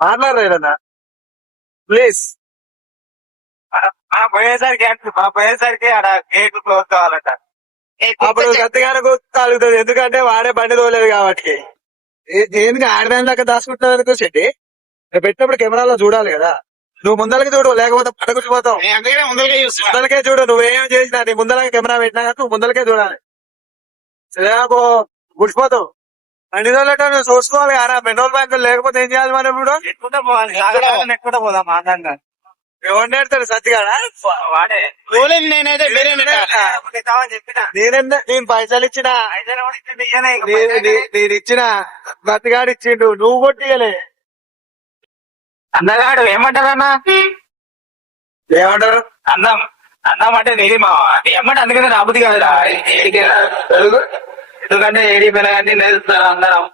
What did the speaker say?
మాట్లాడరేదన్నా please. పోయేసరికి ఆడ gate close కావాలంట. అప్పుడు గట్టిగానే కలుగుతుంది, ఎందుకంటే వాడే బండి తోలేదు కాబట్టి. ఎందుకు ఆడదాని దాకా దాచుకుంటున్నావు ఎందుకు చెట్టి? రేపు పెట్టినప్పుడు కెమెరాలో చూడాలి కదా. నువ్వు ముందలకి చూడు, లేకపోతే పడగొచ్చిపోతావు. ముందలకే చూడు, నువ్వేం చేసినా నీ ముందర కెమెరా పెట్టినా కానీ నువ్వు ముందలకే చూడాలి. సరేపో గుడిచిపోతావు. బండి తోలేట నువ్వు చూసుకోవాలి కదా. పెట్రోల్ బ్యాంకులు లేకపోతే ఏం చేయాలి మనం ఇప్పుడు? ఎక్కుంటే పోవాలి, ఎక్కుంటే పోదాం ఆనందంగా. ఎవరు నేర్తాడు సత్తిగాడ? వాడే నేనైతే చెప్పిన నేను పైసలు ఇచ్చిన, నేను ఇచ్చిన, సత్తిగాడు ఇచ్చిండు, నువ్వు కొట్టియలే. అన్నగాడు ఏమంటారు అన్న? ఏమంటారు? అన్నం అన్నం అంటే నేది మా ఏమంటే అందుకనే రాబుద్ది కాదురా. ఎందుకంటే ఏడి పిల్లగాన్ని నేర్చుతారు అందరం.